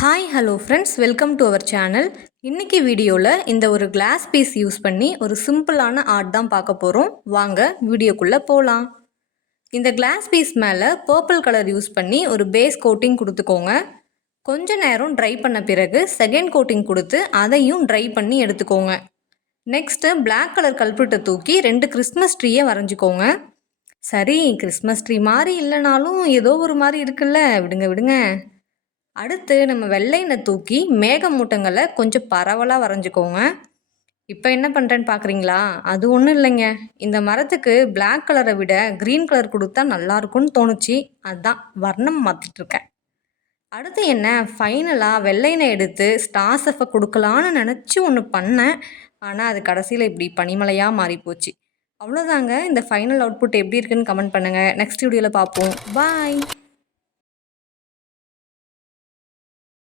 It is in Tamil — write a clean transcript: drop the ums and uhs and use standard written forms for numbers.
Hi hello friends, welcome to our channel. இன்றைக்கி வீடியோவில் இந்த ஒரு கிளாஸ் பீஸ் யூஸ் பண்ணி ஒரு சிம்பிளான ஆர்ட் தான் பார்க்க போகிறோம். வாங்க வீடியோக்குள்ளே போகலாம். இந்த கிளாஸ் பீஸ் மேலே பர்பிள் கலர் யூஸ் பண்ணி ஒரு பேஸ் கோட்டிங் கொடுத்துக்கோங்க. கொஞ்ச நேரம் ட்ரை பண்ண பிறகு செகண்ட் கோட்டிங் கொடுத்து அதையும் ட்ரை பண்ணி எடுத்துக்கோங்க. நெக்ஸ்ட்டு பிளாக் கலர் கல்பிரிட்டை தூக்கி 2 கிறிஸ்மஸ் ட்ரீயை வரைஞ்சிக்கோங்க. சரி, கிறிஸ்மஸ் ட்ரீ மாதிரி இல்லைனாலும் ஏதோ ஒரு மாதிரி இருக்குல்ல, விடுங்க. அடுத்து நம்ம வெள்ளையினை தூக்கி மேகமூட்டங்களை கொஞ்சம் பரவலாக வரைஞ்சிக்கோங்க. இப்போ என்ன பண்ணுறேன்னு பார்க்குறீங்களா? அது ஒன்றும் இல்லைங்க, இந்த மரத்துக்கு பிளாக் கலரை விட க்ரீன் கலர் கொடுத்தா நல்லாயிருக்கும்னு தோணுச்சு, அதுதான் வர்ணம் மாற்றிட்டுருக்கேன். அடுத்து என்ன, ஃபைனலாக வெள்ளையினை எடுத்து ஸ்டார்ஸ் எஃபெக்ட் கொடுக்கலான்னு நினச்சி ஒன்று பண்ணேன். ஆனால் அது கடைசியில் இப்படி பனிமலையாக மாறிப்போச்சு. அவ்வளோதாங்க. இந்த ஃபைனல் அவுட்புட் எப்படி இருக்குன்னு கமெண்ட் பண்ணுங்கள். நெக்ஸ்ட் வீடியோவில் பார்ப்போம். பாய்.